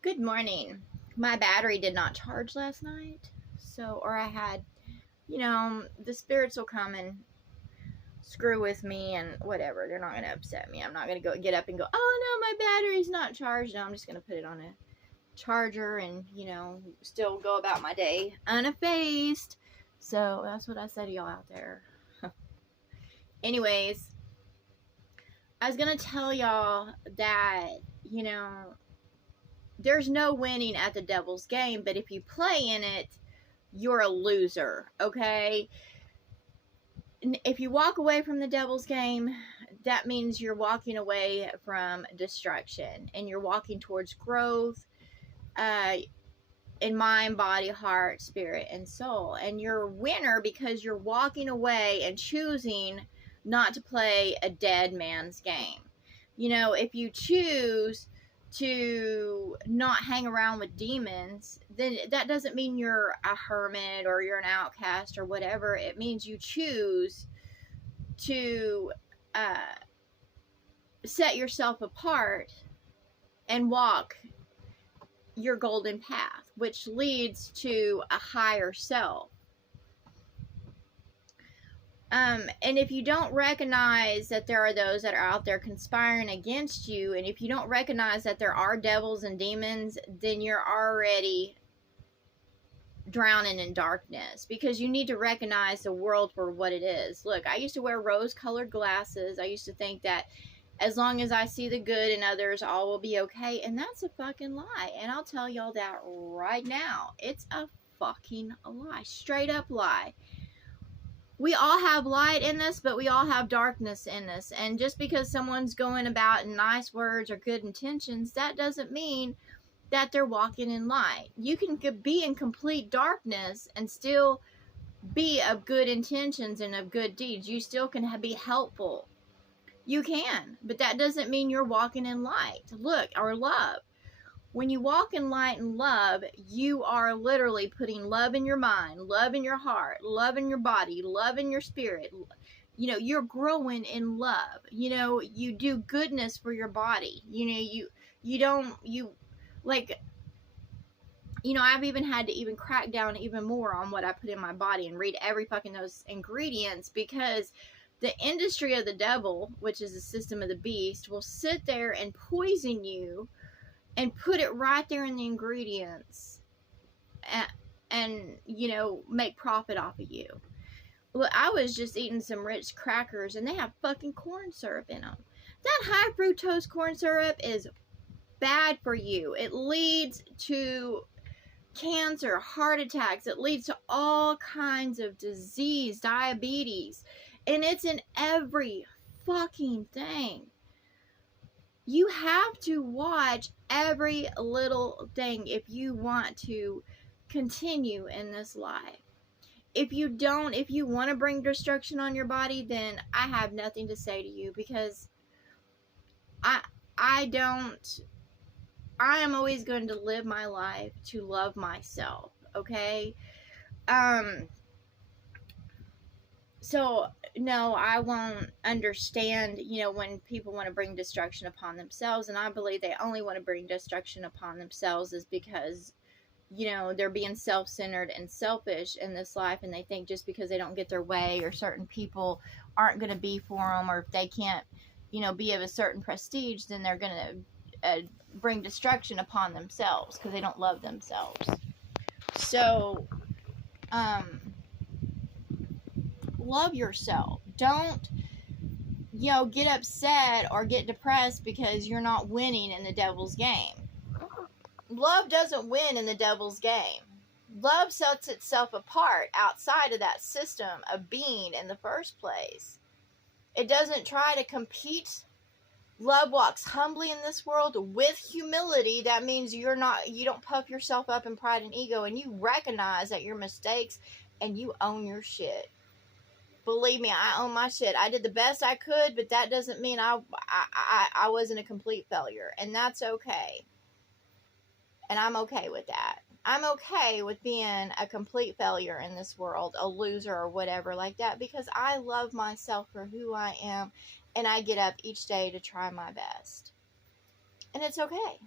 Good morning. My battery did not charge last night. Or I had, the spirits will come and screw with me and whatever. They're not going to upset me. I'm not going to get up and go, oh no, my battery's not charged. No, I'm just going to put it on a charger and, still go about my day unfazed. So that's what I said to y'all out there. Anyways, I was going to tell y'all that, there's no winning at the devil's game, but if you play in it, you're a loser, okay? If you walk away from the devil's game, that means you're walking away from destruction and you're walking towards growth in mind, body, heart, spirit, and soul. And you're a winner because you're walking away and choosing not to play a dead man's game. If you choose to not hang around with demons, then that doesn't mean you're a hermit or you're an outcast or whatever. It means you choose to set yourself apart and walk your golden path, which leads to a higher self. And if you don't recognize that there are those that are out there conspiring against you, and if you don't recognize that there are devils and demons, then you're already drowning in darkness, because you need to recognize the world for what it is. Look, I used to wear rose-colored glasses. I used to think that as long as I see the good in others, all will be okay, and that's a fucking lie. And I'll tell y'all that right now. It's a fucking lie. Straight up lie. We all have light in us, but we all have darkness in us. And just because someone's going about in nice words or good intentions, that doesn't mean that they're walking in light. You can be in complete darkness and still be of good intentions and of good deeds. You still can be helpful. You can, but that doesn't mean you're walking in light. Look, or love. When you walk in light and love, you are literally putting love in your mind, love in your heart, love in your body, love in your spirit. You're growing in love. You do goodness for your body. I've even had to even crack down even more on what I put in my body and read every fucking those ingredients, because the industry of the devil, which is the system of the beast, will sit there and poison you and put it right there in the ingredients and make profit off of you. Look, I was just eating some Ritz crackers and they have fucking corn syrup in them. That high fructose corn syrup is bad for you. It leads to cancer, heart attacks. It leads to all kinds of disease, diabetes, and it's in every fucking thing. You have to watch every little thing if you want to continue in this life. If you want to bring destruction on your body, then I have nothing to say to you, because I am always going to live my life to love myself, okay? So no, I won't understand, when people want to bring destruction upon themselves. And I believe they only want to bring destruction upon themselves is because, they're being self-centered and selfish in this life. And they think just because they don't get their way, or certain people aren't going to be for them, or if they can't, be of a certain prestige, then they're going to bring destruction upon themselves because they don't love themselves. So, love yourself. Don't, get upset or get depressed because you're not winning in the devil's game. Love doesn't win in the devil's game. Love sets itself apart outside of that system of being in the first place. It doesn't try to compete. Love walks humbly in this world with humility. That means you don't puff yourself up in pride and ego, and you recognize that your mistakes and you own your shit. Believe me, I own my shit. I did the best I could, but that doesn't mean I wasn't a complete failure, and that's okay. And I'm okay with that. I'm okay with being a complete failure in this world, a loser or whatever like that, because I love myself for who I am, and I get up each day to try my best. And it's okay.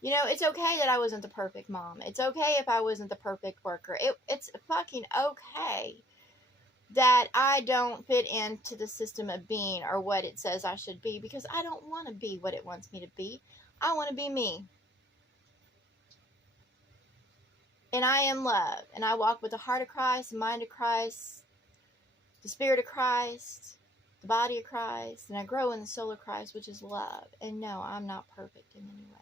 You know, it's okay that I wasn't the perfect mom. It's okay if I wasn't the perfect worker. It's fucking okay that I don't fit into the system of being or what it says I should be, because I don't want to be what it wants me to be. I want to be me. And I am love. And I walk with the heart of Christ, the mind of Christ, the spirit of Christ, the body of Christ. And I grow in the soul of Christ, which is love. And no, I'm not perfect in any way.